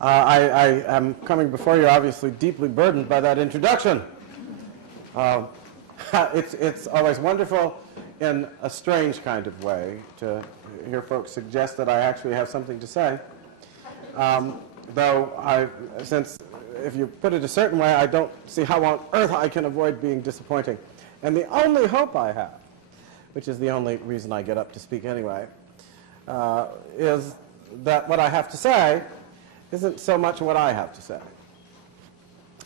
I am coming before you obviously deeply burdened by that introduction. It's always wonderful in a strange kind of way to hear folks suggest that I actually have something to say. Since if you put it a certain way, I don't see how on earth I can avoid being disappointing. And the only hope I have, which is the only reason I get up to speak anyway, is that what I have to say isn't so much what I have to say.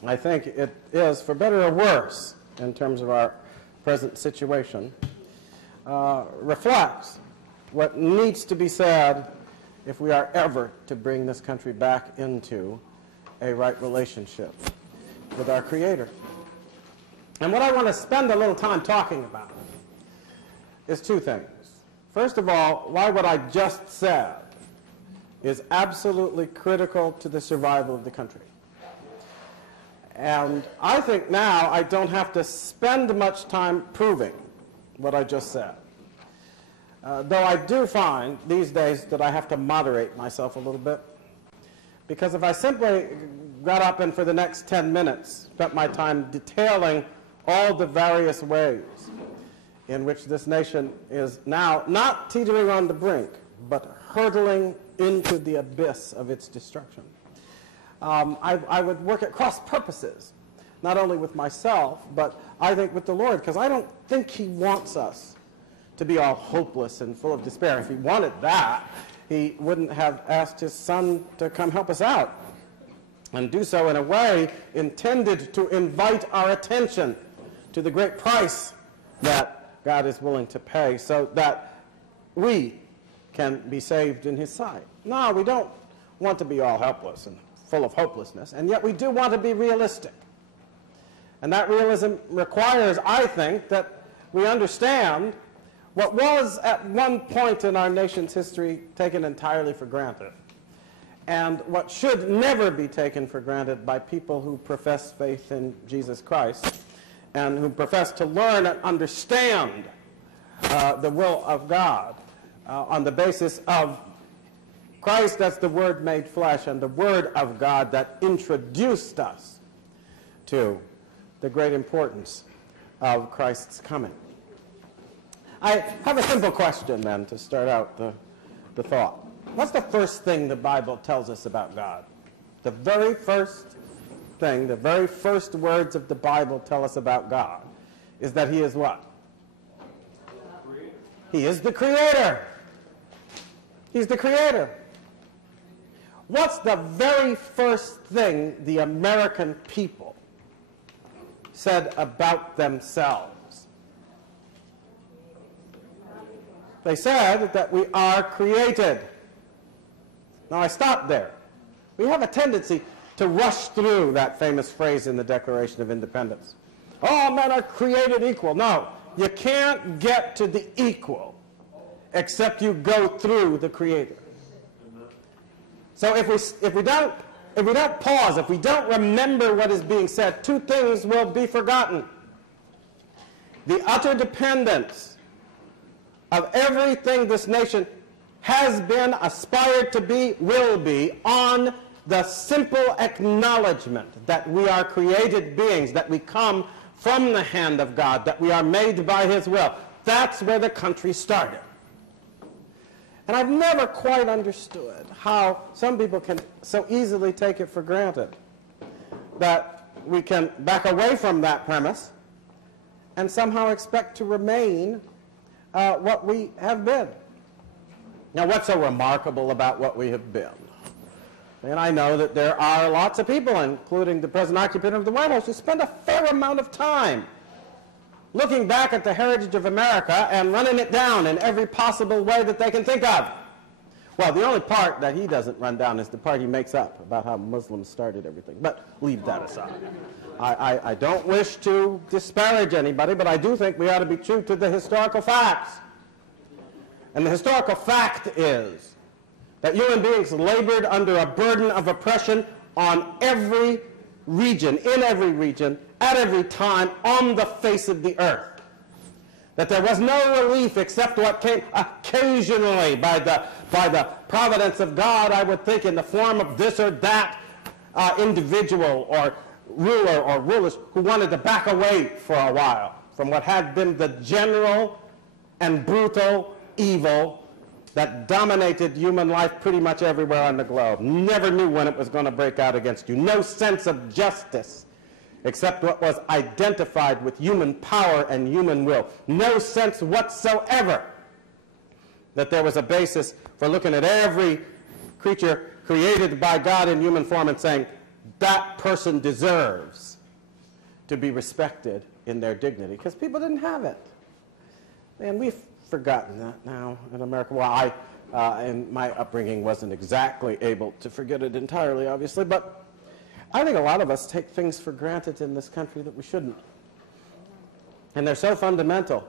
I think it is, for better or worse, in terms of our present situation, reflects what needs to be said if we are ever to bring this country back into a right relationship with our Creator. And what I want to spend a little time talking about is two things. First of all, why what I just said is absolutely critical to the survival of the country. And I think now I don't have to spend much time proving what I just said. Though I do find these days that I have to moderate myself a little bit. Because if I simply got up and for the next 10 minutes spent my time detailing all the various ways in which this nation is now not teetering on the brink, but hurtling into the abyss of its destruction, I would work at cross purposes, not only with myself, but I think with the Lord, because I don't think He wants us to be all hopeless and full of despair. If He wanted that, He wouldn't have asked His Son to come help us out, and do so in a way intended to invite our attention to the great price that God is willing to pay so that we can be saved in His sight. No, we don't want to be all helpless and full of hopelessness, and yet we do want to be realistic. And that realism requires, I think, that we understand what was at one point in our nation's history taken entirely for granted, and what should never be taken for granted by people who profess faith in Jesus Christ and who profess to learn and understand the will of God on the basis of Christ as the Word made flesh and the Word of God that introduced us to the great importance of Christ's coming. I have a simple question then to start out the thought. What's the first thing the Bible tells us about God? The very first thing, the very first words of the Bible tell us about God is that He is what? He is the Creator. He's the Creator. What's the very first thing the American people said about themselves? They said that we are created. Now I stopped there. We have a tendency to rush through that famous phrase in the Declaration of Independence. All men are created equal. No, you can't get to the equal except you go through the Creator. So if we don't pause, if we don't remember what is being said, two things will be forgotten. The utter dependence of everything this nation has been, aspired to be, will be, on the simple acknowledgement that we are created beings, that we come from the hand of God, that we are made by His will. That's where the country started. And I've never quite understood how some people can so easily take it for granted that we can back away from that premise and somehow expect to remain what we have been. Now, what's so remarkable about what we have been? And I know that there are lots of people, including the present occupant of the White House, who spend a fair amount of time looking back at the heritage of America and running it down in every possible way that they can think of. Well, the only part that he doesn't run down is the part he makes up about how Muslims started everything. But leave that aside. I don't wish to disparage anybody, but I do think we ought to be true to the historical facts. And the historical fact is that human beings labored under a burden of oppression on every region, in every region, at every time, on the face of the earth. That there was no relief except what came occasionally by the providence of God, I would think, in the form of this or that individual or ruler or rulers who wanted to back away for a while from what had been the general and brutal evil that dominated human life pretty much everywhere on the globe. Never knew when it was going to break out against you. No sense of justice except what was identified with human power and human will. No sense whatsoever that there was a basis for looking at every creature created by God in human form and saying, that person deserves to be respected in their dignity, because people didn't have it. And we've forgotten that now in America. Well, in my upbringing wasn't exactly able to forget it entirely, obviously, but I think a lot of us take things for granted in this country that we shouldn't. And they're so fundamental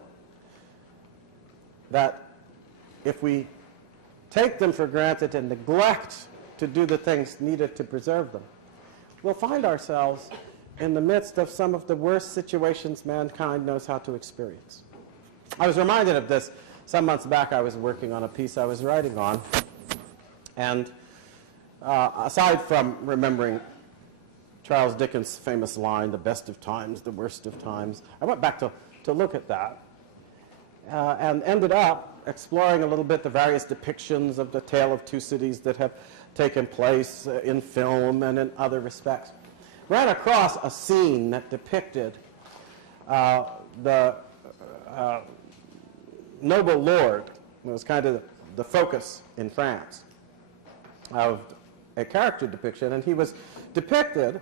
that if we take them for granted and neglect to do the things needed to preserve them, we'll find ourselves in the midst of some of the worst situations mankind knows how to experience. I was reminded of this some months back. I was working on a piece I was writing on, and aside from remembering Charles Dickens' famous line, the best of times, the worst of times, I went back to look at that and ended up exploring a little bit the various depictions of the Tale of Two Cities that have taken place in film and in other respects. Ran across a scene that depicted the noble lord. It was kind of the focus in France of a character depiction, and he was depicted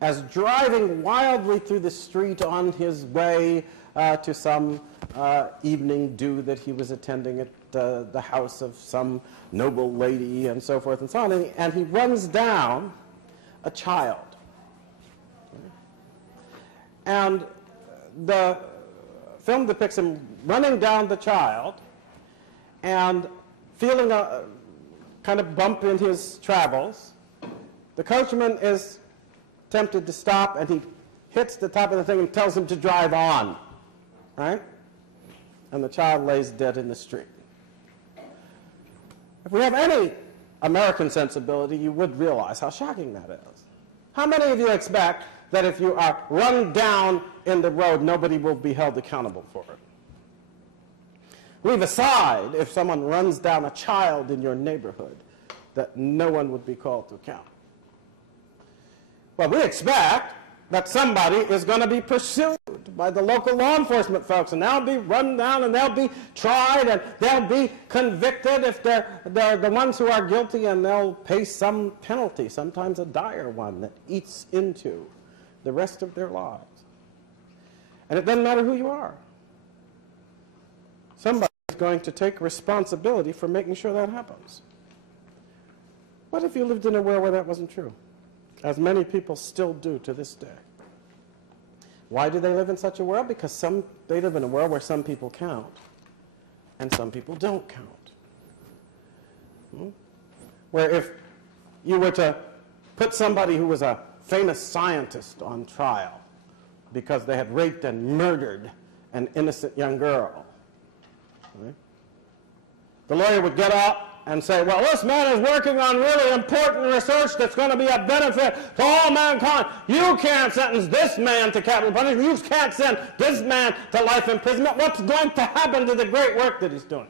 as driving wildly through the street on his way to some evening do that he was attending at the house of some noble lady and so forth and so on, and he runs down a child. And the film depicts him running down the child and feeling a kind of bump in his travels. The coachman is tempted to stop, and he hits the top of the thing and tells him to drive on, right? And the child lays dead in the street. If we have any American sensibility, you would realize how shocking that is. How many of you expect that if you are run down in the road, nobody will be held accountable for it? Leave aside if someone runs down a child in your neighborhood, that no one would be called to account. Well, we expect that somebody is going to be pursued by the local law enforcement folks, and they'll be run down, and they'll be tried, and they'll be convicted if they're the ones who are guilty, and they'll pay some penalty, sometimes a dire one that eats into the rest of their lives. And it doesn't matter who you are. Somebody is going to take responsibility for making sure that happens. What if you lived in a world where that wasn't true? As many people still do to this day. Why do they live in such a world? Because they live in a world where some people count and some people don't count. Where if you were to put somebody who was a famous scientist on trial because they had raped and murdered an innocent young girl, right? The lawyer would get up and say, well, this man is working on really important research that's going to be a benefit to all mankind. You can't sentence this man to capital punishment. You can't send this man to life imprisonment. What's going to happen to the great work that he's doing?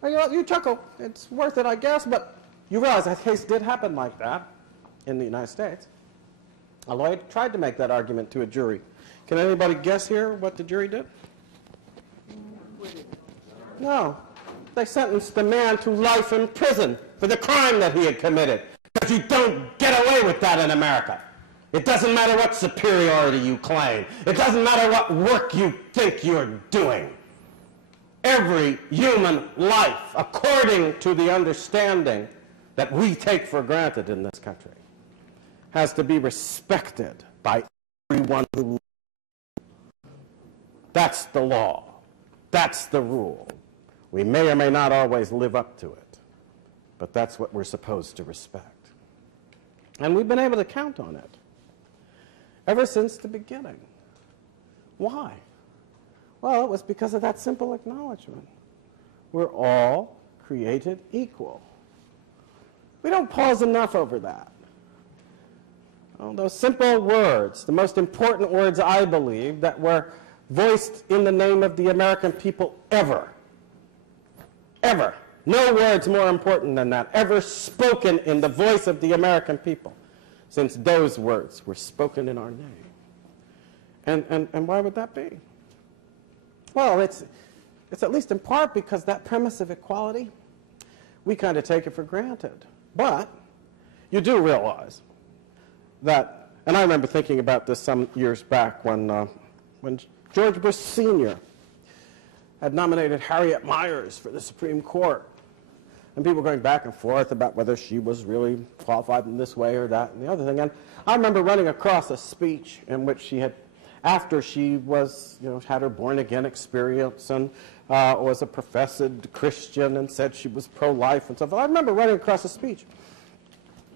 Well, you chuckle. It's worth it, I guess, but you realize that case did happen like that in the United States. A lawyer tried to make that argument to a jury. Can anybody guess here what the jury did? No. They sentenced the man to life in prison for the crime that he had committed. Because you don't get away with that in America. It doesn't matter what superiority you claim. It doesn't matter what work you think you're doing. Every human life, according to the understanding that we take for granted in this country, has to be respected by everyone who lives. That's the law. That's the rule. We may or may not always live up to it, but that's what we're supposed to respect. And we've been able to count on it ever since the beginning. Why? Well, it was because of that simple acknowledgement. We're all created equal. We don't pause enough over that. Oh, those simple words, the most important words, I believe, that were voiced in the name of the American people ever. Ever. No words more important than that, ever spoken in the voice of the American people, since those words were spoken in our name. And why would that be? Well, it's at least in part because that premise of equality, we kind of take it for granted. But you do realize that, and I remember thinking about this some years back when George Bush Sr. had nominated Harriet Miers for the Supreme Court. And people going back and forth about whether she was really qualified in this way or that and the other thing. And I remember running across a speech in which she had, after she was, had her born-again experience and was a professed Christian and said she was pro-life and so forth. I remember running across a speech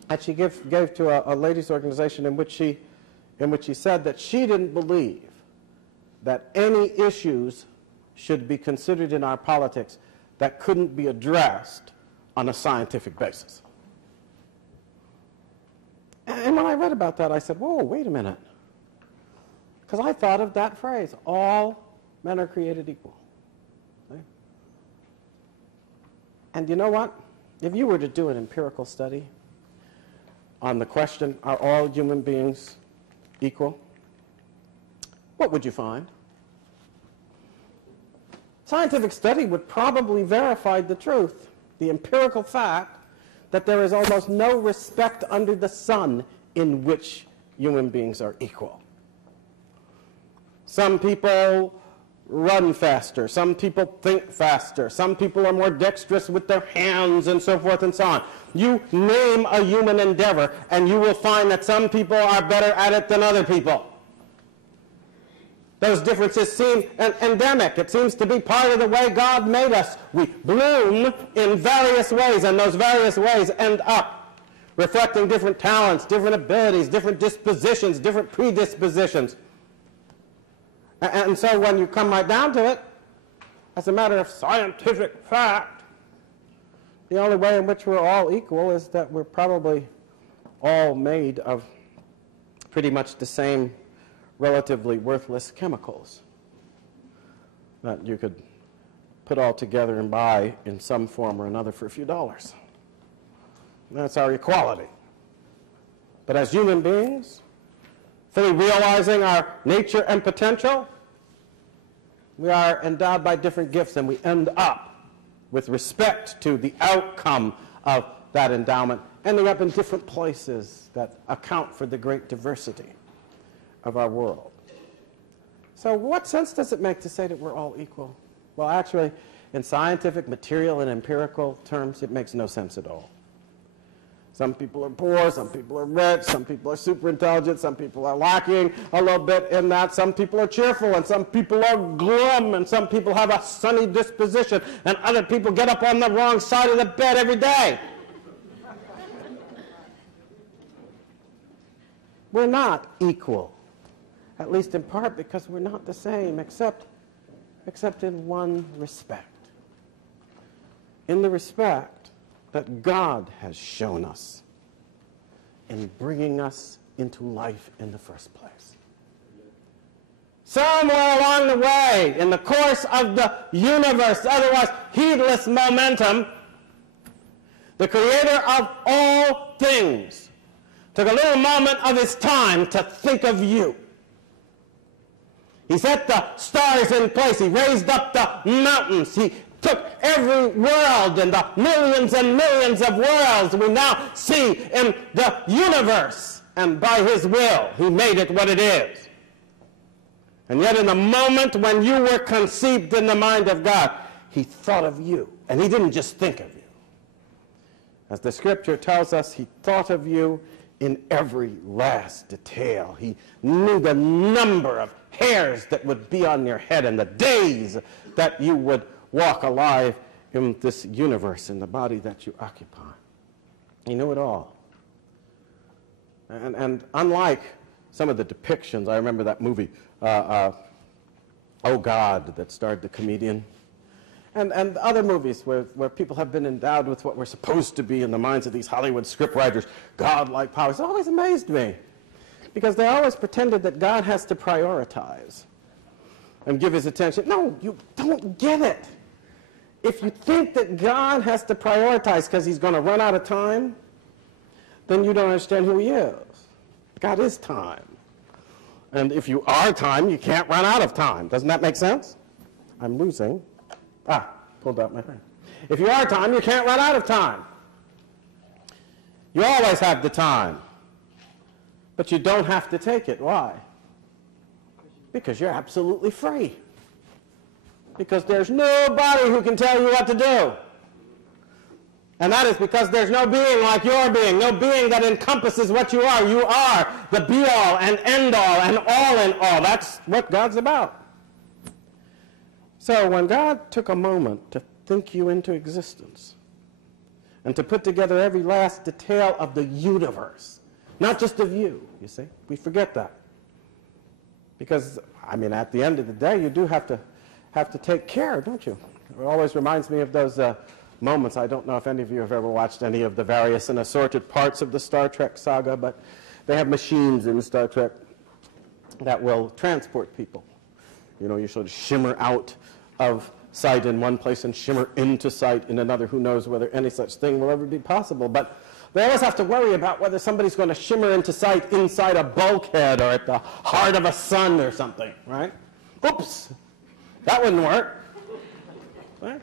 that she gave to a ladies' organization in which she said that she didn't believe that any issues should be considered in our politics that couldn't be addressed on a scientific basis. And when I read about that, I said, whoa, wait a minute. Because I thought of that phrase, all men are created equal. Okay? And you know what? If you were to do an empirical study on the question, are all human beings equal? What would you find? Scientific study would probably verify the truth, the empirical fact that there is almost no respect under the sun in which human beings are equal. Some people run faster, some people think faster, some people are more dexterous with their hands and so forth and so on. You name a human endeavor and you will find that some people are better at it than other people. Those differences seem endemic. It seems to be part of the way God made us. We bloom in various ways, and those various ways end up reflecting different talents, different abilities, different dispositions, different predispositions. And so when you come right down to it, as a matter of scientific fact, the only way in which we're all equal is that we're probably all made of pretty much the same relatively worthless chemicals that you could put all together and buy in some form or another for a few dollars. That's our equality. But as human beings, fully realizing our nature and potential, we are endowed by different gifts, and we end up, with respect to the outcome of that endowment, ending up in different places that account for the great diversity of our world. So what sense does it make to say that we're all equal? Well, actually, in scientific, material, and empirical terms, it makes no sense at all. Some people are poor, some people are rich, some people are super intelligent, some people are lacking a little bit in that, some people are cheerful, and some people are glum, and some people have a sunny disposition, and other people get up on the wrong side of the bed every day. We're not equal. At least in part because we're not the same, except in one respect. In the respect that God has shown us in bringing us into life in the first place. Somewhere along the way, in the course of the universe, otherwise heedless momentum, the creator of all things took a little moment of his time to think of you. He set the stars in place. He raised up the mountains. He took every world and the millions and millions of worlds we now see in the universe. And by his will, he made it what it is. And yet in the moment when you were conceived in the mind of God, he thought of you. And he didn't just think of you. As the scripture tells us, he thought of you in every last detail. He knew the number of hairs that would be on your head and the days that you would walk alive in this universe, in the body that you occupy. He knew it all. And unlike some of the depictions, I remember that movie, Oh God, that starred the comedian. And other movies where people have been endowed with what we're supposed to be in the minds of these Hollywood scriptwriters, godlike powers. It's always amazed me, because they always pretended that God has to prioritize and give his attention. No, you don't get it. If you think that God has to prioritize because he's going to run out of time, then you don't understand who he is. God is time. And if you are time, you can't run out of time. Doesn't that make sense? I'm losing. Pulled out my pen. If you are time, you can't run out of time. You always have the time. But you don't have to take it. Why? Because you're absolutely free. Because there's nobody who can tell you what to do. And that is because there's no being like your being, no being that encompasses what you are. You are the be-all and end-all and all in all. That's what God's about. So when God took a moment to think you into existence and to put together every last detail of the universe, not just of you, you see, we forget that. Because, I mean, at the end of the day, you do have to take care, don't you? It always reminds me of those moments. I don't know if any of you have ever watched any of the various and assorted parts of the Star Trek saga, but they have machines in Star Trek that will transport people. You know, you sort of shimmer out of sight in one place and shimmer into sight in another. Who knows whether any such thing will ever be possible. But they always have to worry about whether somebody's going to shimmer into sight inside a bulkhead or at the heart of a sun or something, right? Oops, that wouldn't work. Right?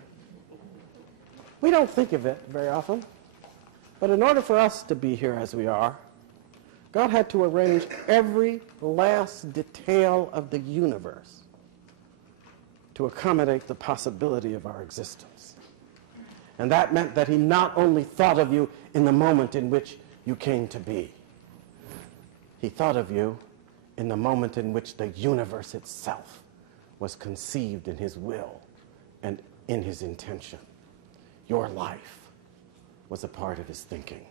We don't think of it very often. But in order for us to be here as we are, God had to arrange every last detail of the universe to accommodate the possibility of our existence. And that meant that he not only thought of you in the moment in which you came to be, he thought of you in the moment in which the universe itself was conceived in his will and in his intention. Your life was a part of his thinking.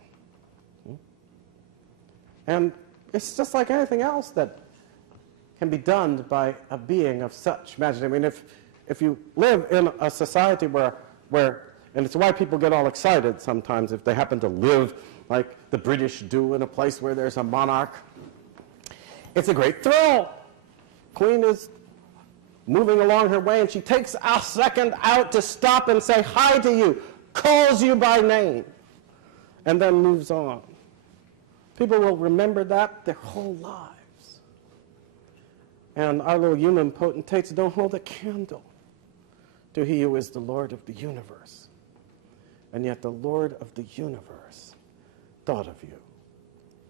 And it's just like anything else that can be done by a being of such majesty. I mean, if you live in a society where, and it's why people get all excited sometimes if they happen to live like the British do in a place where there's a monarch. It's a great thrill. Queen is moving along her way, and she takes a second out to stop and say hi to you, calls you by name, and then moves on. People will remember that their whole lives. And our little human potentates don't hold a candle to he who is the Lord of the universe. And yet the Lord of the universe thought of you.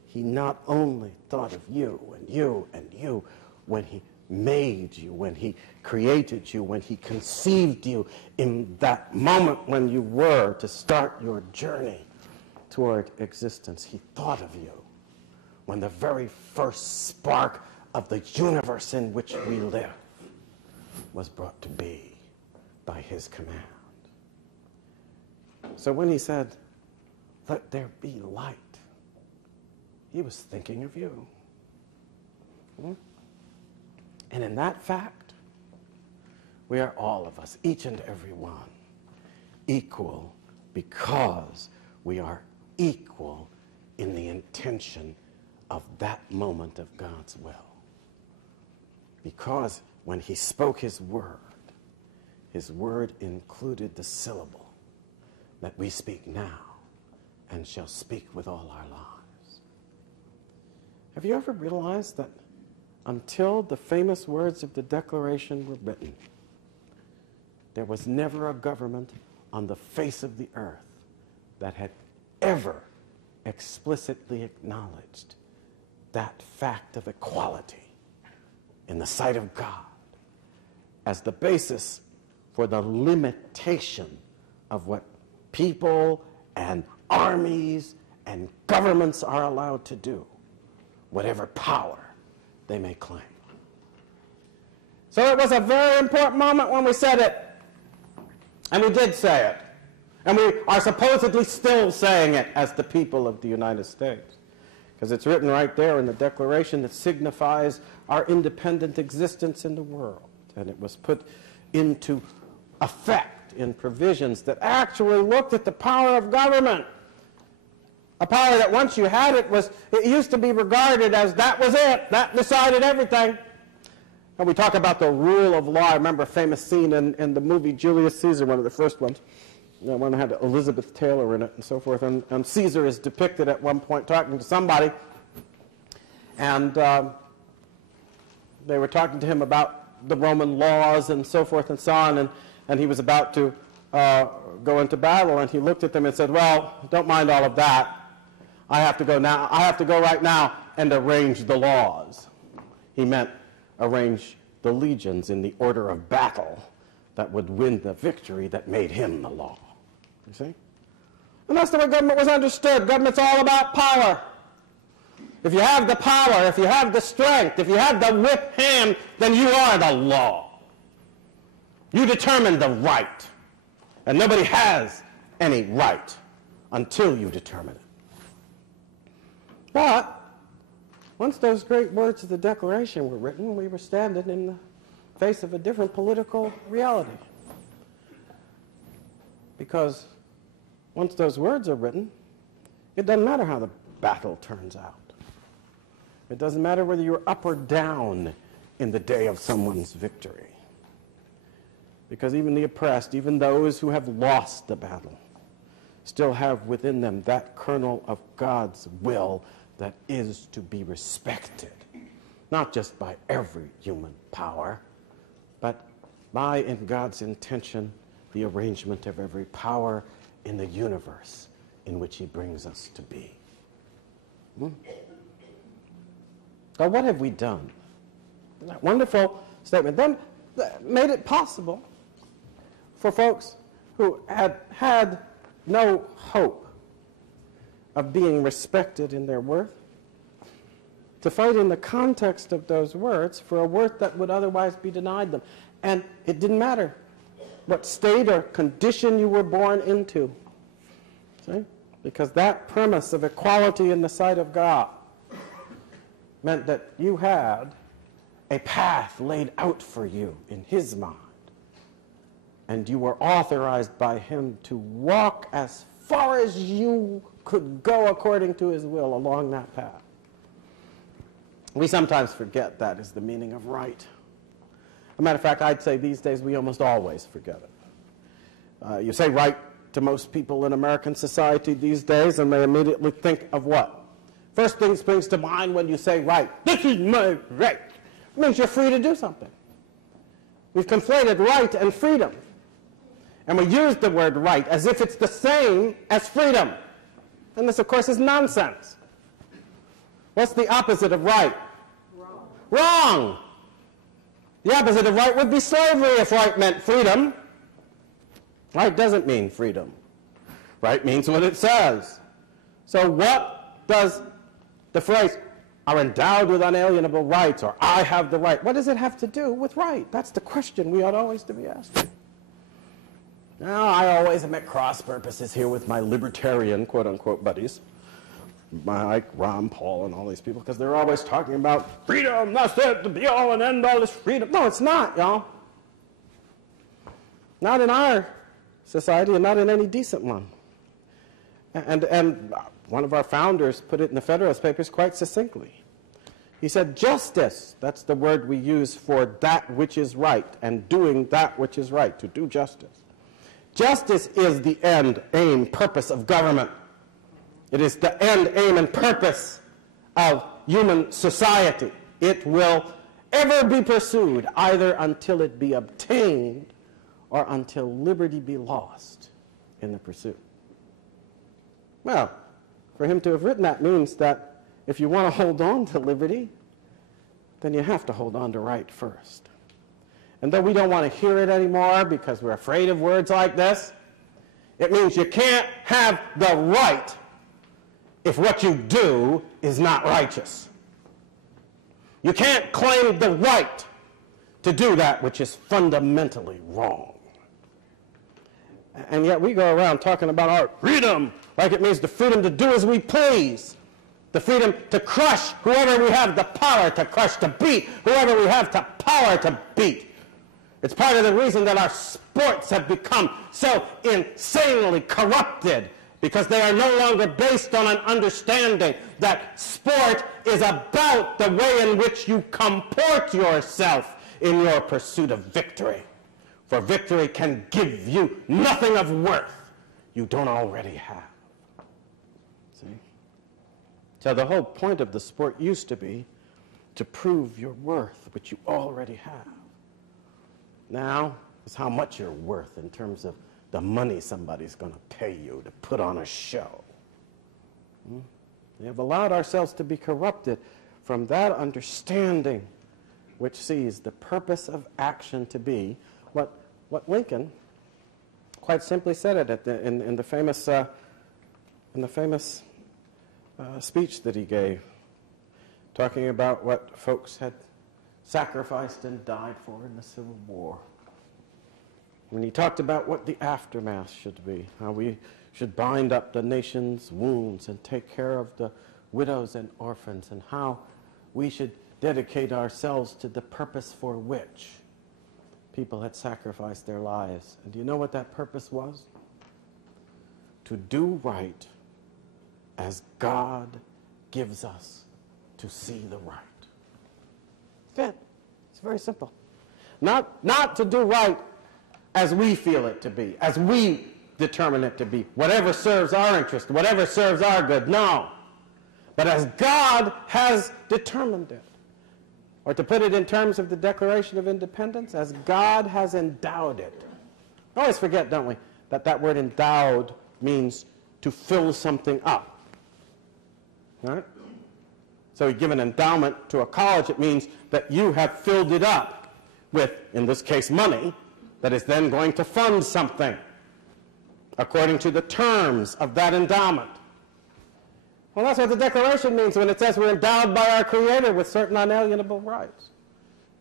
He not only thought of you and you and you when he made you, when he created you, when he conceived you in that moment when you were to start your journey toward existence. He thought of you when the very first spark of the universe in which we live was brought to be by his command. So when he said, "Let there be light," he was thinking of you. And in that fact, we are all of us, each and every one, equal because we are equal in the intention of that moment of God's will. Because when he spoke his word included the syllable that we speak now and shall speak with all our lives. Have you ever realized that until the famous words of the Declaration were written, there was never a government on the face of the earth that had ever explicitly acknowledged that fact of equality in the sight of God as the basis for the limitation of what people and armies and governments are allowed to do, whatever power they may claim. So it was a very important moment when we said it. And we did say it. And we are supposedly still saying it as the people of the United States. Because it's written right there in the Declaration that signifies our independent existence in the world. And it was put into effect respect in provisions that actually looked at the power of government. A power that once you had it used to be regarded as that was it, that decided everything. And we talk about the rule of law. I remember a famous scene in the movie Julius Caesar, one of the first ones. One that had Elizabeth Taylor in it and so forth. And Caesar is depicted at one point talking to somebody. And they were talking to him about the Roman laws and so forth and so on. And he was about to go into battle. And he looked at them and said, well, don't mind all of that. I have to go now. I have to go right now and arrange the laws. He meant arrange the legions in the order of battle that would win the victory that made him the law. You see? And that's the way government was understood. Government's all about power. If you have the power, if you have the strength, if you have the whip hand, then you are the law. You determine the right. And nobody has any right until you determine it. But once those great words of the Declaration were written, we were standing in the face of a different political reality. Because once those words are written, it doesn't matter how the battle turns out. It doesn't matter whether you're up or down in the day of someone's victory. Because even the oppressed, even those who have lost the battle, still have within them that kernel of God's will that is to be respected, not just by every human power, but by, in God's intention, the arrangement of every power in the universe in which he brings us to be. Now, what have we done? That wonderful statement then made it possible for folks who had no hope of being respected in their worth to fight in the context of those words for a worth that would otherwise be denied them. And it didn't matter what state or condition you were born into. See? Because that premise of equality in the sight of God meant that you had a path laid out for you in his mind. And you were authorized by him to walk as far as you could go according to his will along that path. We sometimes forget that is the meaning of right. As a matter of fact, I'd say these days we almost always forget it. You say right to most people in American society these days, and they immediately think of what? First thing springs to mind when you say right. This is my right. It means you're free to do something. We've conflated right and freedom. And we use the word right as if it's the same as freedom. And this, of course, is nonsense. What's the opposite of right? Wrong. Wrong. The opposite of right would be slavery if right meant freedom. Right doesn't mean freedom. Right means what it says. So what does the phrase, are endowed with unalienable rights, or I have the right, what does it have to do with right? That's the question we ought always to be asking. Now, I always am at cross purposes here with my libertarian, quote-unquote, buddies, like Ron Paul and all these people, because they're always talking about freedom, that's it, the be-all and end-all is freedom. No, it's not, y'all. Not in our society and not in any decent one. And one of our founders put it in the Federalist Papers quite succinctly. He said, justice, that's the word we use for that which is right and doing that which is right, to do justice. Justice is the end, aim, purpose of government. It is the end, aim, and purpose of human society. It will ever be pursued either until it be obtained or until liberty be lost in the pursuit. Well, for him to have written that means that if you want to hold on to liberty, then you have to hold on to right first. And though we don't want to hear it anymore because we're afraid of words like this, it means you can't have the right if what you do is not righteous. You can't claim the right to do that which is fundamentally wrong. And yet we go around talking about our freedom like it means the freedom to do as we please, the freedom to crush whoever we have the power to crush, to beat whoever we have the power to beat. It's part of the reason that our sports have become so insanely corrupted, because they are no longer based on an understanding that sport is about the way in which you comport yourself in your pursuit of victory. For victory can give you nothing of worth you don't already have. See? So the whole point of the sport used to be to prove your worth, which you already have. Now is how much you're worth in terms of the money somebody's going to pay you to put on a show. We have allowed ourselves to be corrupted from that understanding which sees the purpose of action to be what Lincoln quite simply said it in the famous speech that he gave, talking about what folks had sacrificed and died for in the Civil War. When he talked about what the aftermath should be, how we should bind up the nation's wounds and take care of the widows and orphans, and how we should dedicate ourselves to the purpose for which people had sacrificed their lives. And do you know what that purpose was? To do right as God gives us to see the right. That's it. It's very simple. Not to do right as we feel it to be, as we determine it to be, whatever serves our interest, whatever serves our good. No. But as God has determined it. Or to put it in terms of the Declaration of Independence, as God has endowed it. We always forget, don't we, that word endowed means to fill something up. Right? So you give an endowment to a college, it means that you have filled it up with, in this case, money, that is then going to fund something according to the terms of that endowment. Well, that's what the Declaration means when it says we're endowed by our Creator with certain unalienable rights.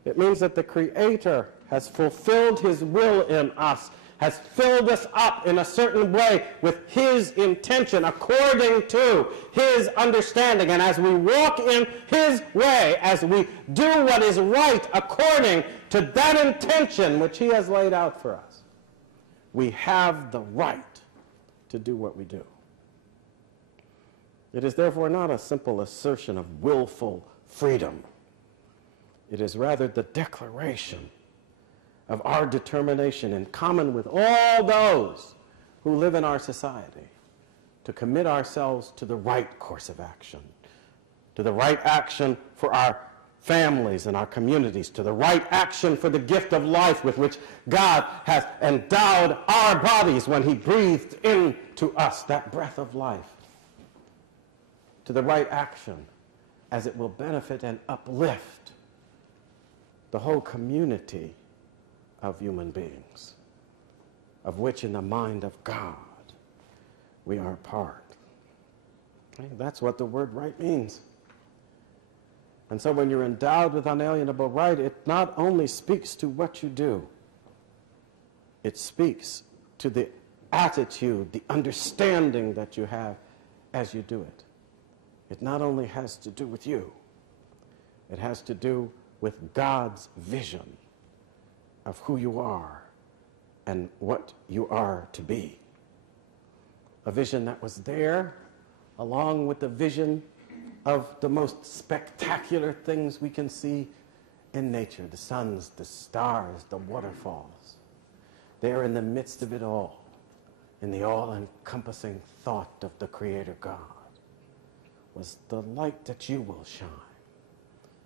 It means that the Creator has fulfilled His will in us, has filled us up in a certain way with His intention according to His understanding. And as we walk in His way, as we do what is right according to that intention which He has laid out for us, we have the right to do what we do. It is therefore not a simple assertion of willful freedom. It is rather the declaration of our determination in common with all those who live in our society to commit ourselves to the right course of action, to the right action for our families and our communities, to the right action for the gift of life with which God has endowed our bodies when He breathed into us that breath of life, to the right action as it will benefit and uplift the whole community of human beings, of which in the mind of God we are part. Okay? That's what the word right means. And so when you're endowed with unalienable right, it not only speaks to what you do, it speaks to the attitude, the understanding that you have as you do it. It not only has to do with you, it has to do with God's vision of who you are and what you are to be. A vision that was there along with the vision of the most spectacular things we can see in nature, the suns, the stars, the waterfalls. There in the midst of it all, in the all-encompassing thought of the Creator God, was the light that you will shine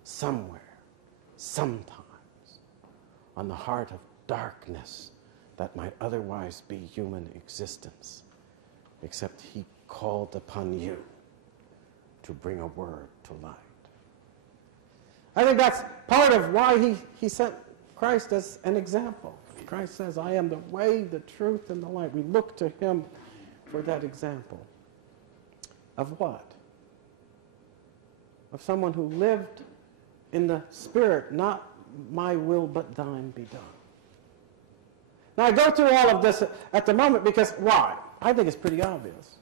somewhere, sometimes, on the heart of darkness that might otherwise be human existence, except He called upon you to bring a word to light. I think that's part of why he sent Christ as an example. Christ says, I am the way, the truth, and the light. We look to Him for that example. Of what? Of someone who lived in the Spirit, not my will but thine be done. Now I go through all of this at the moment because, why? I think it's pretty obvious.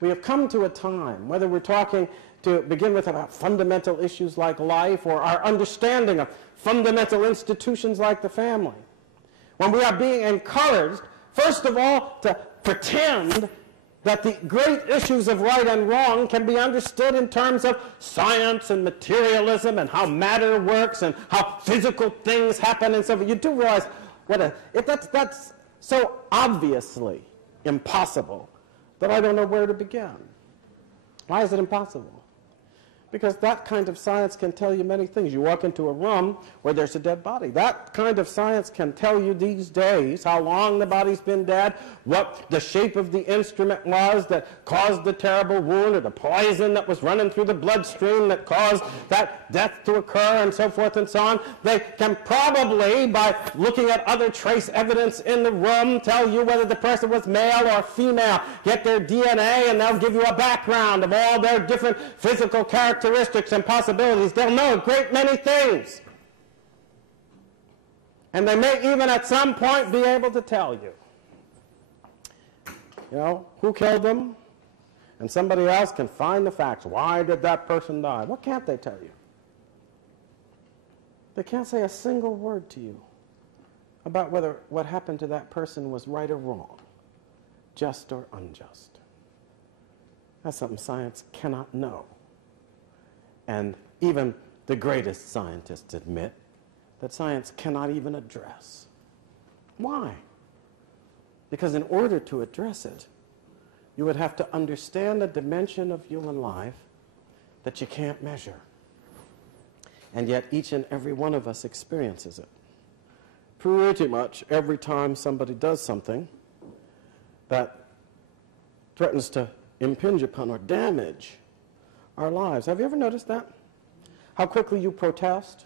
We have come to a time, whether we're talking to begin with about fundamental issues like life or our understanding of fundamental institutions like the family, when we are being encouraged, first of all, to pretend that the great issues of right and wrong can be understood in terms of science and materialism and how matter works and how physical things happen and so forth. You do realize that's so obviously impossible that I don't know where to begin. Why is it impossible? Because that kind of science can tell you many things. You walk into a room where there's a dead body. That kind of science can tell you these days how long the body's been dead, what the shape of the instrument was that caused the terrible wound, or the poison that was running through the bloodstream that caused that death to occur, and so forth and so on. They can probably, by looking at other trace evidence in the room, tell you whether the person was male or female, get their DNA, and they'll give you a background of all their different physical characteristics and possibilities. They'll know a great many things. And they may even at some point be able to tell you, who killed them, and somebody else can find the facts. Why did that person die? What can't they tell you? They can't say a single word to you about whether what happened to that person was right or wrong, just or unjust. That's something science cannot know. And even the greatest scientists admit that science cannot even address. Why? Because in order to address it, you would have to understand a dimension of human life that you can't measure. And yet each and every one of us experiences it. Pretty much every time somebody does something that threatens to impinge upon or damage our lives. Have you ever noticed that? How quickly you protest?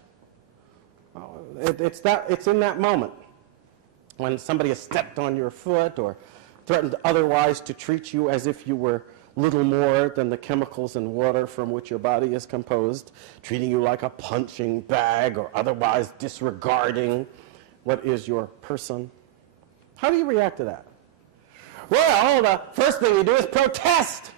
It's in that moment when somebody has stepped on your foot or threatened otherwise to treat you as if you were little more than the chemicals and water from which your body is composed, treating you like a punching bag or otherwise disregarding what is your person. How do you react to that? Well, the first thing you do is protest.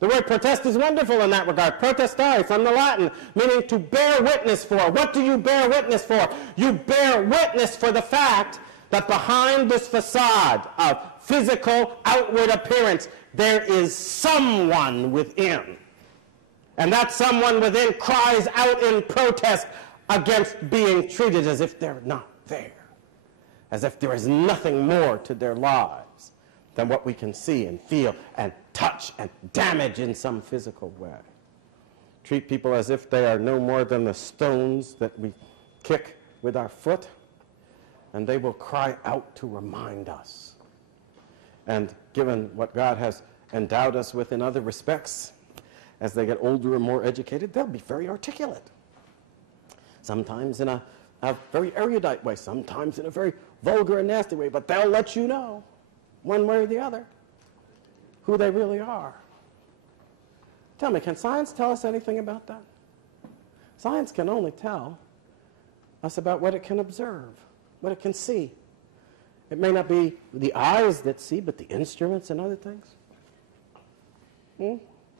The word protest is wonderful in that regard. Protestare, from the Latin, meaning to bear witness for. What do you bear witness for? You bear witness for the fact that behind this facade of physical outward appearance, there is someone within. And that someone within cries out in protest against being treated as if they're not there, as if there is nothing more to their lives than what we can see and feel and touch and damage in some physical way. Treat people as if they are no more than the stones that we kick with our foot, and they will cry out to remind us. And given what God has endowed us with in other respects, as they get older and more educated, they'll be very articulate. Sometimes in a very erudite way, sometimes in a very vulgar and nasty way, but they'll let you know, one way or the other, who they really are. Tell me, can science tell us anything about that? Science can only tell us about what it can observe, what it can see. It may not be the eyes that see, but the instruments and other things.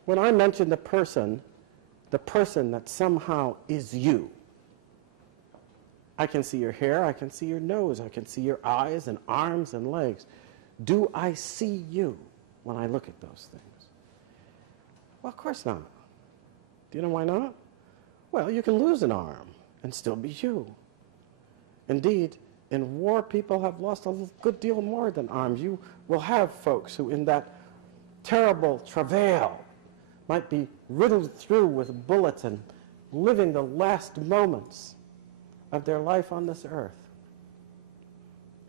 When I mention the person that somehow is you, I can see your hair, I can see your nose, I can see your eyes and arms and legs. Do I see you when I look at those things? Well, of course not. Do you know why not? Well, you can lose an arm and still be you. Indeed, in war, people have lost a good deal more than arms. You will have folks who, in that terrible travail, might be riddled through with bullets and living the last moments of their life on this earth.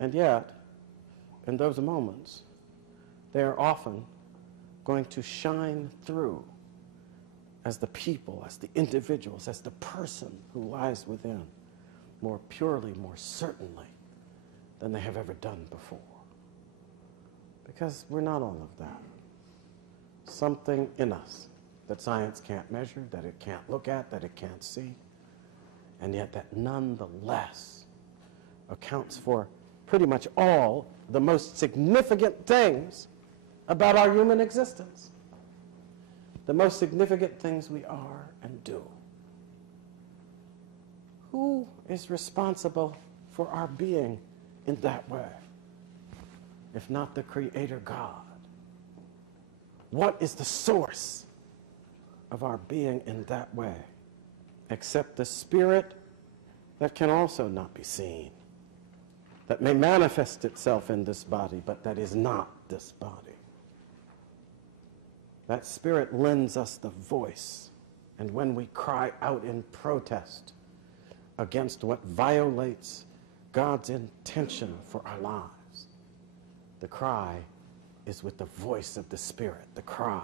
And yet, in those moments, they are often going to shine through as the people, as the individuals, as the person who lies within, more purely, more certainly than they have ever done before. Because we're not all of that. Something in us that science can't measure, that it can't look at, that it can't see, and yet that nonetheless accounts for pretty much all the most significant things about our human existence. The most significant things we are and do. Who is responsible for our being in that way, if not the Creator God? What is the source of our being in that way, except the Spirit that can also not be seen, that may manifest itself in this body, but that is not this body? That Spirit lends us the voice, and when we cry out in protest against what violates God's intention for our lives, the cry is with the voice of the Spirit. The cry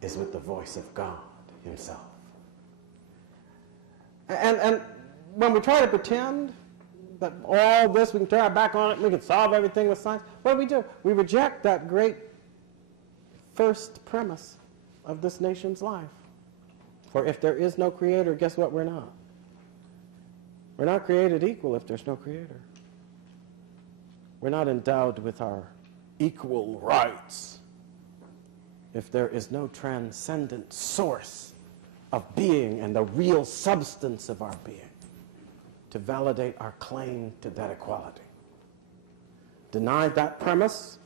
is with the voice of God Himself. And when we try to pretend that all this, we can turn our back on it, and we can solve everything with science, what do? We reject that great first premise of this nation's life. For if there is no Creator, guess what we're not? We're not created equal if there's no Creator. We're not endowed with our equal rights if there is no transcendent source of being and the real substance of our being to validate our claim to that equality. Deny that premise,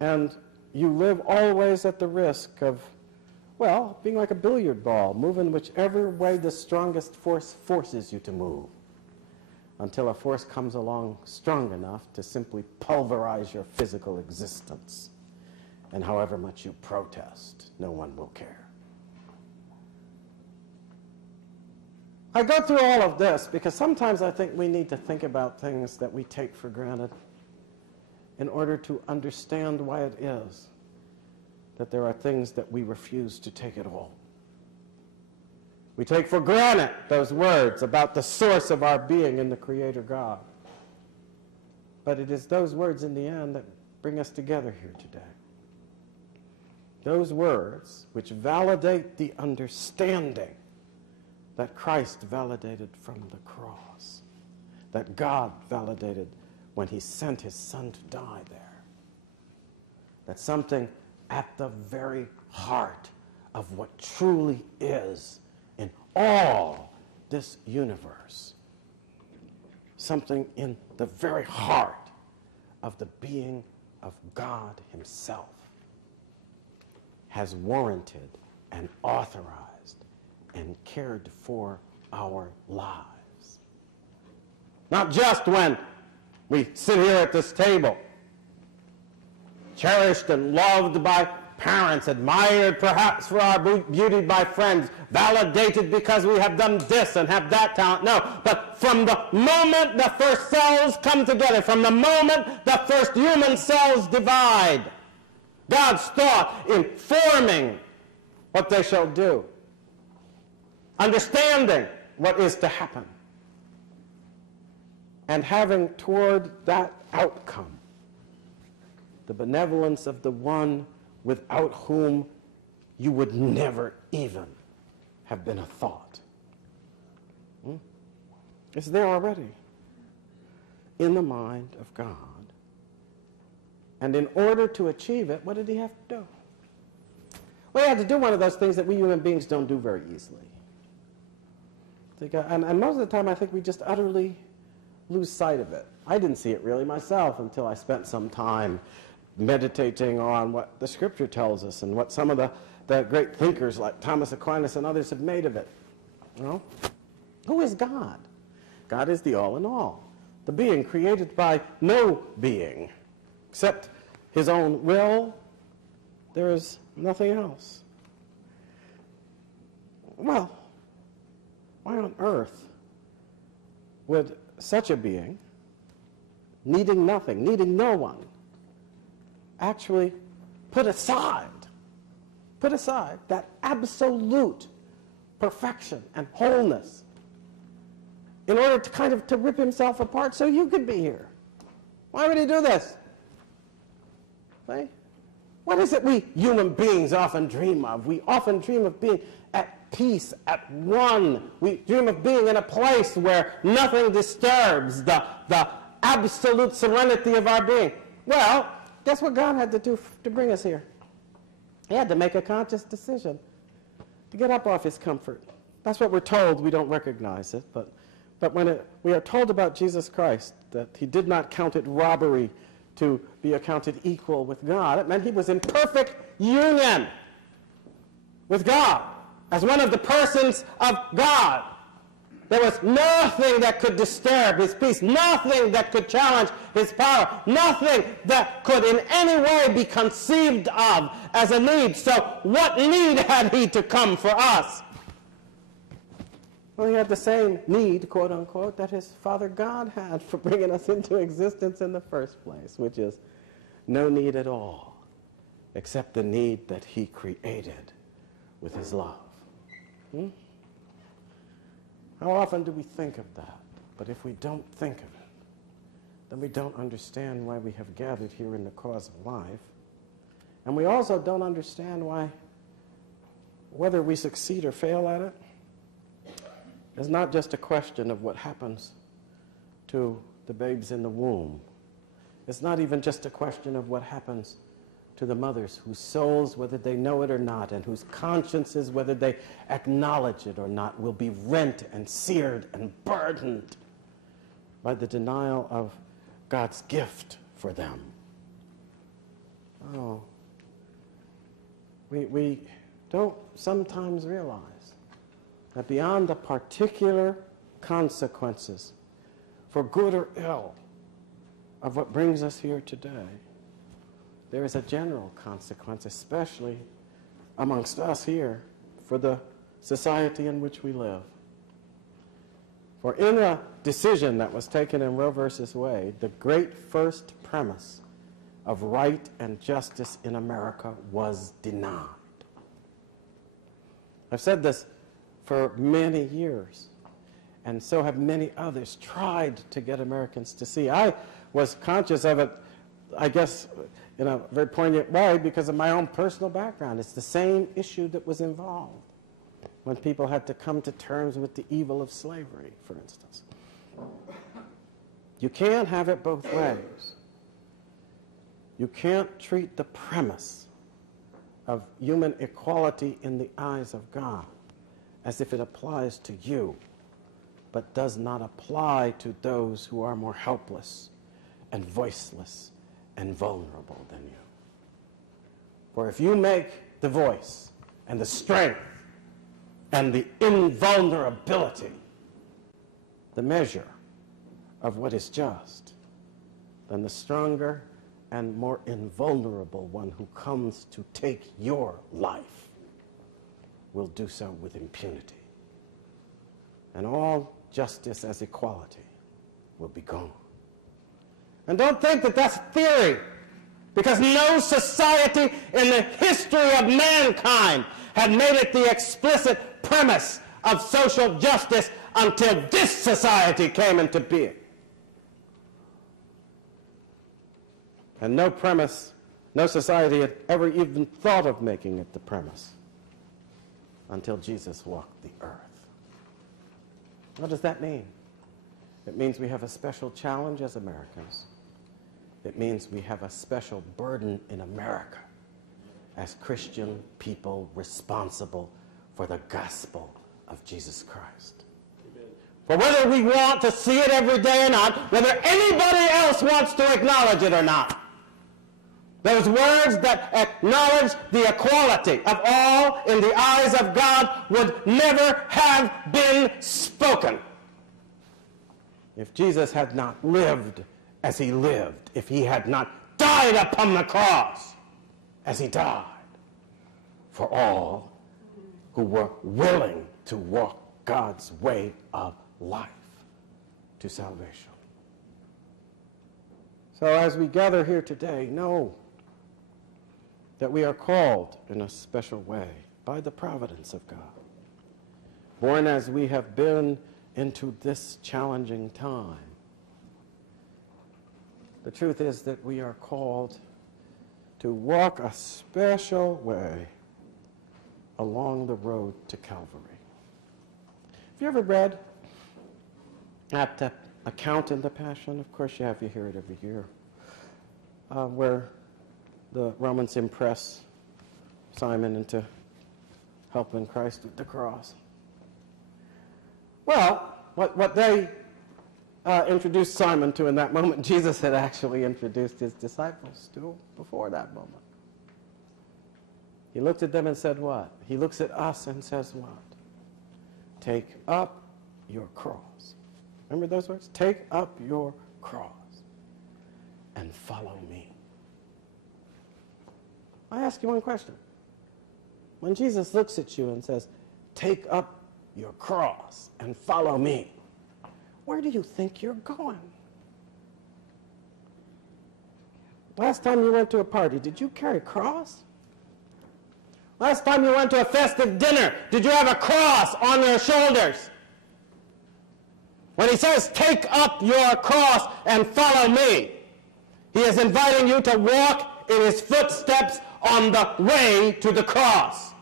and you live always at the risk of, well, being like a billiard ball, moving whichever way the strongest force forces you to move, until a force comes along strong enough to simply pulverize your physical existence. And however much you protest, no one will care. I go through all of this because sometimes I think we need to think about things that we take for granted in order to understand why it is that there are things that we refuse to take at all. We take for granted those words about the source of our being in the Creator God. But it is those words in the end that bring us together here today. Those words which validate the understanding that Christ validated from the cross, that God validated when He sent His Son to die there. That something at the very heart of what truly is in all this universe, something in the very heart of the being of God Himself, has warranted and authorized and cared for our lives. Not just when we sit here at this table, cherished and loved by parents, admired perhaps for our beauty by friends, validated because we have done this and have that talent. No, but from the moment the first cells come together, from the moment the first human cells divide, God's thought in forming what they shall do, understanding what is to happen, and having toward that outcome the benevolence of the one without whom you would never even have been a thought. It's there already in the mind of God. And in order to achieve it, what did He have to do? Well, He had to do one of those things that we human beings don't do very easily. And most of the time, I think we just utterly lose sight of it. I didn't see it really myself until I spent some time meditating on what the Scripture tells us and what some of the great thinkers like Thomas Aquinas and others have made of it. You know? Who is God? God is the all in all, the being created by no being. Except His own will, there is nothing else. Well, why on earth would such a being, needing nothing, needing no one, actually put aside that absolute perfection and wholeness in order to kind of to rip Himself apart so you could be here? Why would He do this? See? What is it we human beings often dream of? We often dream of being at peace, at one. We dream of being in a place where nothing disturbs the absolute serenity of our being. Well, guess what God had to do to bring us here? He had to make a conscious decision to get up off His comfort. That's what we're told. We don't recognize it, but But when we are told about Jesus Christ that he did not count it robbery to be accounted equal with God, it meant he was in perfect union with God as one of the persons of God. There was nothing that could disturb his peace, nothing that could challenge his power, nothing that could in any way be conceived of as a need. So what need had he to come for us? Well, he had the same need, quote unquote, that his Father God had for bringing us into existence in the first place, which is no need at all, except the need that he created with his love. How often do we think of that? But if we don't think of it, then we don't understand why we have gathered here in the cause of life. And we also don't understand why, whether we succeed or fail at it, is not just a question of what happens to the babes in the womb. It's not even just a question of what happens to the mothers whose souls, whether they know it or not, and whose consciences, whether they acknowledge it or not, will be rent and seared and burdened by the denial of God's gift for them. Oh, we don't sometimes realize that beyond the particular consequences, for good or ill, of what brings us here today, there is a general consequence, especially amongst us here, for the society in which we live. For in a decision that was taken in Roe versus Wade, the great first premise of right and justice in America was denied. I've said this for many years, and so have many others tried to get Americans to see. I was conscious of it, I guess, in a very poignant way because of my own personal background. It's the same issue that was involved when people had to come to terms with the evil of slavery, for instance. You can't have it both ways. You can't treat the premise of human equality in the eyes of God as if it applies to you, but does not apply to those who are more helpless and voiceless and vulnerable than you. For if you make the voice and the strength and the invulnerability the measure of what is just, then the stronger and more invulnerable one who comes to take your life will do so with impunity. And all justice as equality will be gone. And don't think that that's theory, because no society in the history of mankind had made it the explicit premise of social justice until this society came into being. And no society had ever even thought of making it the premise until Jesus walked the earth. What does that mean? It means we have a special challenge as Americans. It means we have a special burden in America as Christian people responsible for the gospel of Jesus Christ. Amen. For whether we want to see it every day or not, whether anybody else wants to acknowledge it or not, those words that acknowledge the equality of all in the eyes of God would never have been spoken if Jesus had not lived as he lived, if he had not died upon the cross as he died for all who were willing to walk God's way of life to salvation. So as we gather here today, know that we are called in a special way by the providence of God. Born as we have been into this challenging time, the truth is that we are called to walk a special way along the road to Calvary. Have you ever read that account in the Passion? Of course you have. You hear it every year. Where the Romans impress Simon into helping Christ with the cross. Well, what they introduced Simon to in that moment, Jesus had actually introduced his disciples to before that moment. He looked at them and said what? He looks at us and says what? Take up your cross. Remember those words? Take up your cross and follow me. I ask you one question. When Jesus looks at you and says, take up your cross and follow me, where do you think you're going? Last time you went to a party, did you carry a cross? Last time you went to a festive dinner, did you have a cross on your shoulders? When he says, take up your cross and follow me, he is inviting you to walk in his footsteps on the way to the cross.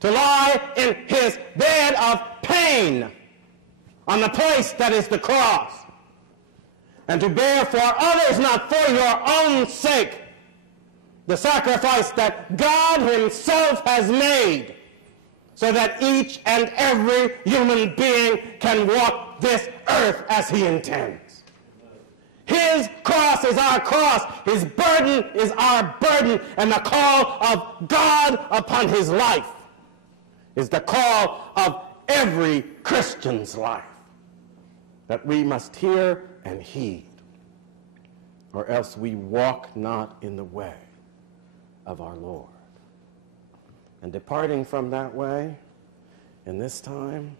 To lie in his bed of pain on the place that is the cross. And to bear for others, not for your own sake, the sacrifice that God himself has made so that each and every human being can walk this earth as he intends. His cross is our cross. His burden is our burden. And the call of God upon his life is the call of every Christian's life that we must hear and heed, or else we walk not in the way of our Lord. And departing from that way, in this time,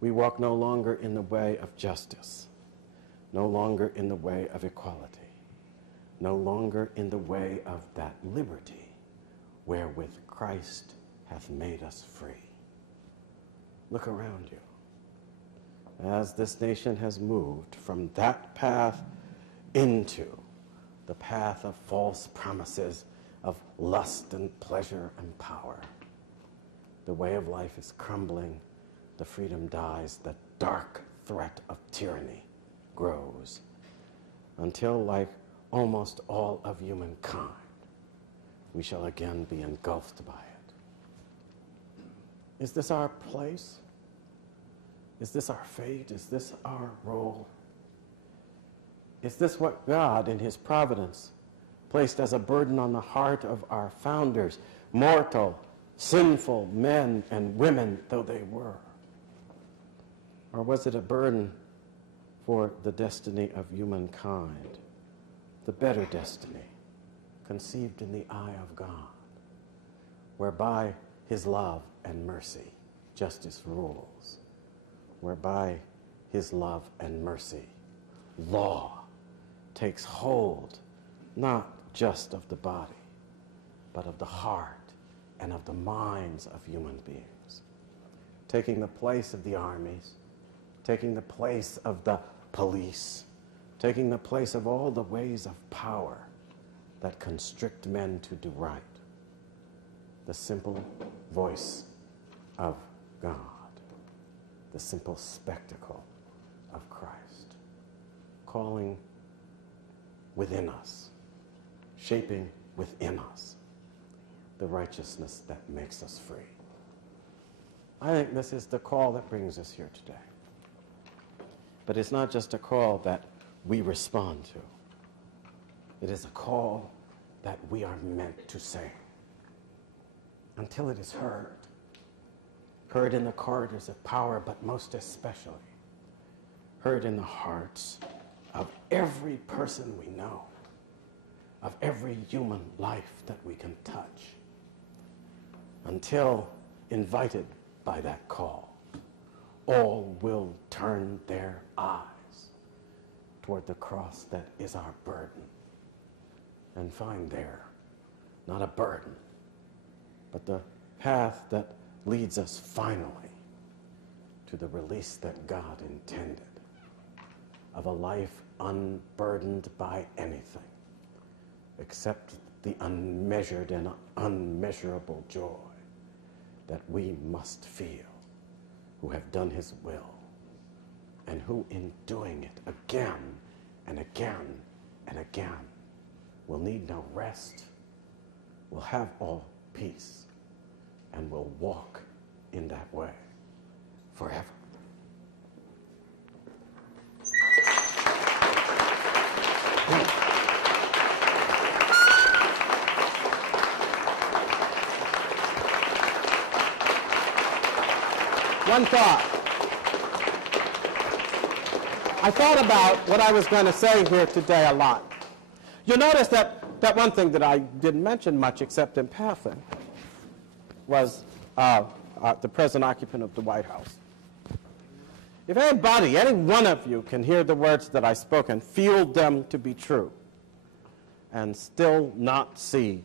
we walk no longer in the way of justice, no longer in the way of equality, no longer in the way of that liberty wherewith Christ hath made us free. Look around you. As this nation has moved from that path into the path of false promises of lust and pleasure and power, the way of life is crumbling, the freedom dies, the dark threat of tyranny grows, until, like almost all of humankind, we shall again be engulfed by it. Is this our place? Is this our fate? Is this our role? Is this what God, in his providence, placed as a burden on the heart of our founders, mortal, sinful men and women though they were? Or was it a burden for the destiny of humankind, the better destiny, conceived in the eye of God, whereby his love and mercy, justice rules, whereby his love and mercy, law, takes hold not just of the body, but of the heart and of the minds of human beings, taking the place of the armies, taking the place of the police, taking the place of all the ways of power that constrict men to do right. The simple voice of God, the simple spectacle of Christ, calling within us, shaping within us the righteousness that makes us free. I think this is the call that brings us here today. But it's not just a call that we respond to. It is a call that we are meant to say until it is heard. Heard in the corridors of power, but most especially heard in the hearts of every person we know, of every human life that we can touch, until, invited by that call, all will turn their eyes toward the cross that is our burden and find there not a burden, but the path that leads us finally to the release that God intended of a life unburdened by anything except the unmeasured and unmeasurable joy that we must feel who have done his will, and who in doing it again and again and again will need no rest, will have all peace, and will walk in that way forever. One thought. I thought about what I was going to say here today a lot. You'll notice that one thing that I didn't mention much except in passing was the present occupant of the White House. If anybody, any one of you can hear the words that I spoke and feel them to be true and still not see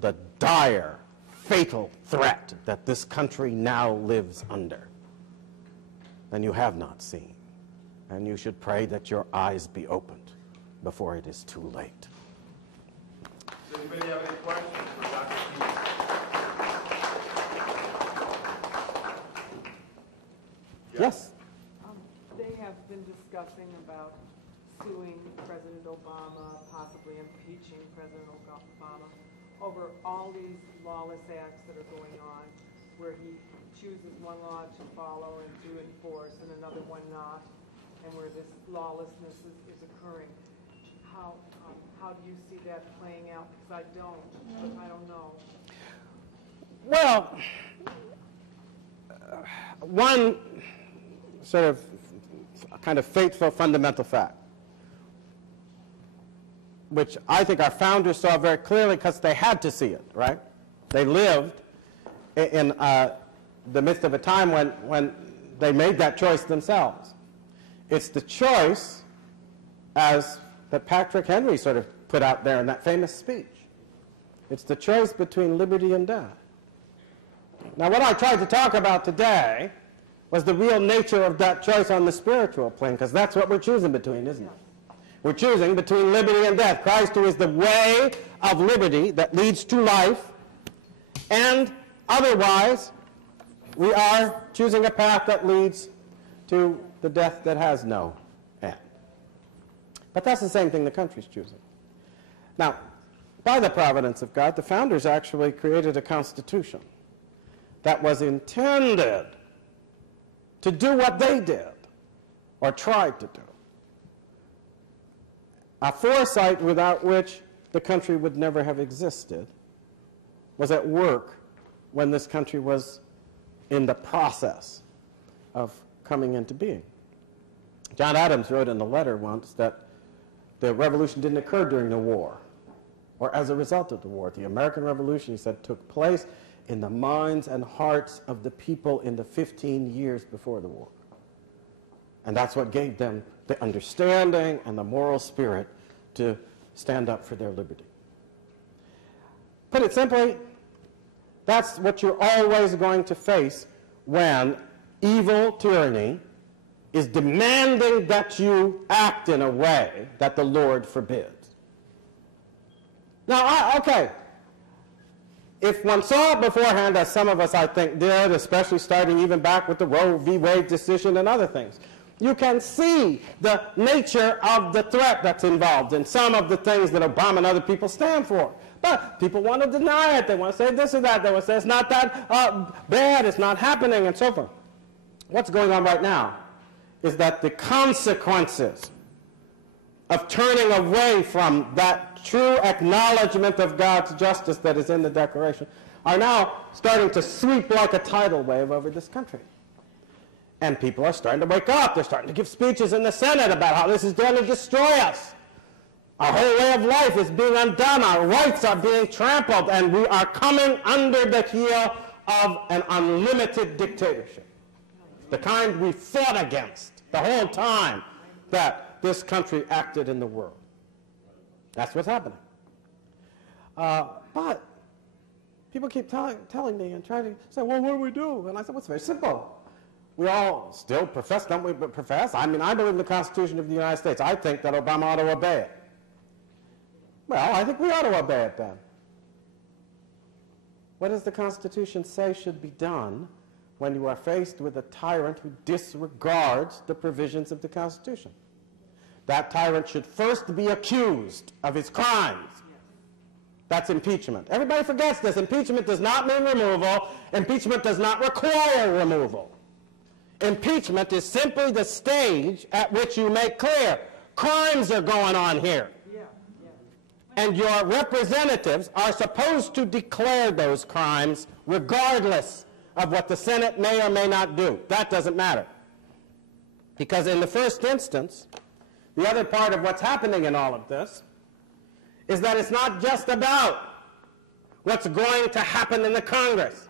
the dire, fatal threat that this country now lives under, then you have not seen. And you should pray that your eyes be opened before it is too late. Does anybody have any questions for Dr. Keith? Yes? They have been discussing about suing President Obama, possibly impeaching President Obama over all these lawless acts that are going on, where he chooses one law to follow and to enforce and another one not, and where this lawlessness is occurring. How do you see that playing out? Because I don't know. Well, one sort of kind of fateful fundamental fact, which I think our founders saw very clearly because they had to see it, right? They lived in the midst of a time when they made that choice themselves. It's the choice, as that Patrick Henry sort of put out there in that famous speech. It's the choice between liberty and death. Now, what I tried to talk about today was the real nature of that choice on the spiritual plane, because that's what we're choosing between, isn't it? We're choosing between liberty and death. Christ, who is the way of liberty that leads to life, and otherwise, we are choosing a path that leads to the death that has no end. But that's the same thing the country's choosing. Now, by the providence of God, the founders actually created a constitution that was intended to do what they did, or tried to do. A foresight without which the country would never have existed was at work when this country was in the process of coming into being. John Adams wrote in a letter once that the revolution didn't occur during the war or as a result of the war. The American Revolution, he said, took place in the minds and hearts of the people in the 15 years before the war. And that's what gave them the understanding and the moral spirit to stand up for their liberty. Put it simply, that's what you're always going to face when evil tyranny is demanding that you act in a way that the Lord forbids. Now, okay, if one saw it beforehand, as some of us, I think, did, especially starting even back with the Roe v. Wade decision and other things, you can see the nature of the threat that's involved in some of the things that Obama and other people stand for. But people want to deny it. They want to say this or that. They want to say it's not that bad, it's not happening, and so forth. What's going on right now is that the consequences of turning away from that true acknowledgement of God's justice that is in the Declaration are now starting to sweep like a tidal wave over this country. And people are starting to wake up. They're starting to give speeches in the Senate about how this is going to destroy us. Our whole way of life is being undone. Our rights are being trampled. And we are coming under the heel of an unlimited dictatorship. The kind we fought against the whole time that this country acted in the world. That's what's happening. But people keep telling me and trying to say, well, what do we do? And I said, well, it's very simple. We all still profess, don't we profess? I mean, I believe in the Constitution of the United States. I think that Obama ought to obey it. Well, I think we ought to obey it then. What does the Constitution say should be done when you are faced with a tyrant who disregards the provisions of the Constitution? That tyrant should first be accused of his crimes. That's impeachment. Everybody forgets this. Impeachment does not mean removal. Impeachment does not require removal. Impeachment is simply the stage at which you make clear crimes are going on here. And your representatives are supposed to declare those crimes regardless of what the Senate may or may not do. That doesn't matter. Because in the first instance, the other part of what's happening in all of this is that it's not just about what's going to happen in the Congress.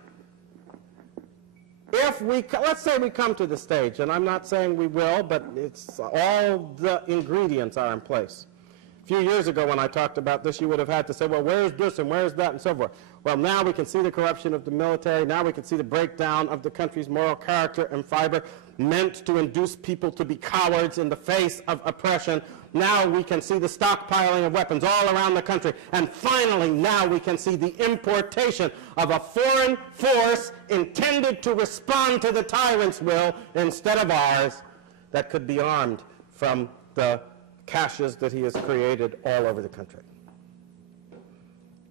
If let's say we come to the stage, and I'm not saying we will, but it's all the ingredients are in place. A few years ago when I talked about this, you would have had to say, well, where's this and where's that and so forth. Well, now we can see the corruption of the military. Now we can see the breakdown of the country's moral character and fiber meant to induce people to be cowards in the face of oppression. Now we can see the stockpiling of weapons all around the country. And finally, now we can see the importation of a foreign force intended to respond to the tyrant's will instead of ours that could be armed from the caches that he has created all over the country.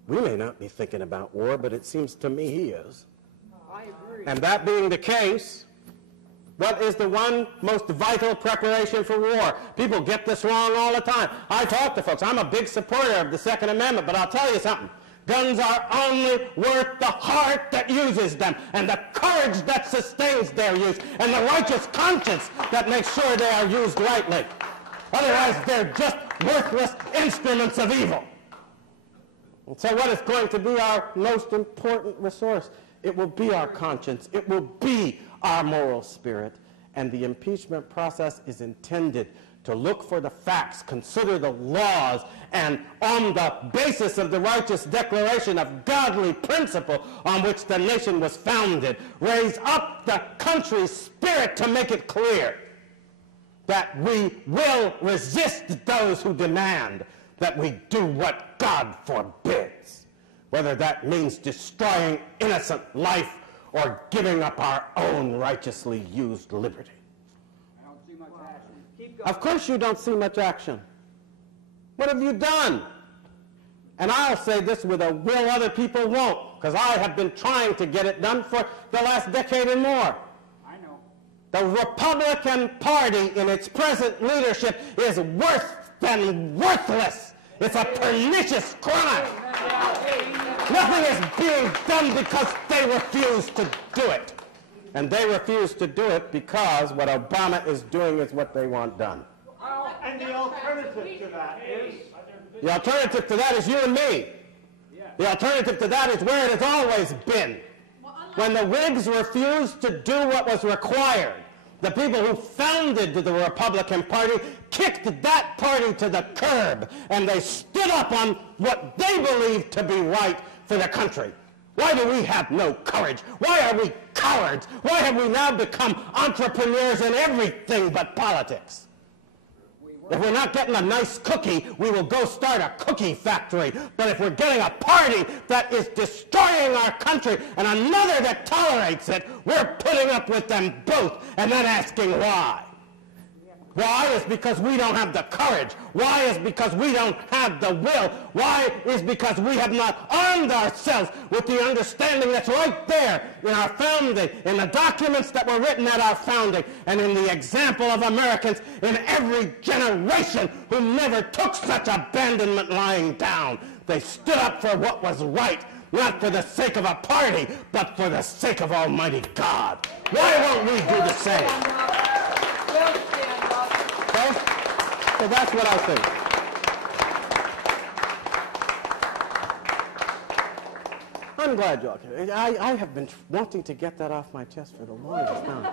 We may not be thinking about war, but it seems to me he is. I agree. And that being the case, what is the one most vital preparation for war? People get this wrong all the time. I talk to folks. I'm a big supporter of the Second Amendment, but I'll tell you something. Guns are only worth the heart that uses them, and the courage that sustains their use, and the righteous conscience that makes sure they are used rightly. Otherwise, they're just worthless instruments of evil. And so what is going to be our most important resource? It will be our conscience. It will be our moral spirit. And the impeachment process is intended to look for the facts, consider the laws, and on the basis of the righteous declaration of godly principle on which the nation was founded, raise up the country's spirit to make it clear that we will resist those who demand that we do what God forbids, whether that means destroying innocent life or giving up our own righteously used liberty. I don't see much action. Keep going. Of course you don't see much action. What have you done? And I'll say this with a will other people won't, because I have been trying to get it done for the last decade and more. I know. The Republican Party in its present leadership is worse than worthless. It's a pernicious crime. Nothing is being done because they refuse to do it. And they refuse to do it because what Obama is doing is what they want done. And the alternative to that is? The alternative to that is you and me. The alternative to that is where it has always been. When the Whigs refused to do what was required, the people who founded the Republican Party kicked that party to the curb, and they stood up on what they believed to be right for the country. Why do we have no courage? Why are we cowards? Why have we now become entrepreneurs in everything but politics? If we're not getting a nice cookie, we will go start a cookie factory. But if we're getting a party that is destroying our country and another that tolerates it, we're putting up with them both and then asking why. Why is because we don't have the courage. Why is because we don't have the will. Why is because we have not armed ourselves with the understanding that's right there in our founding, in the documents that were written at our founding, and in the example of Americans in every generation who never took such abandonment lying down. They stood up for what was right, not for the sake of a party, but for the sake of Almighty God. Why won't we do the same? Okay? So that's what I think. I'm glad y'all can. I have been wanting to get that off my chest for the longest time.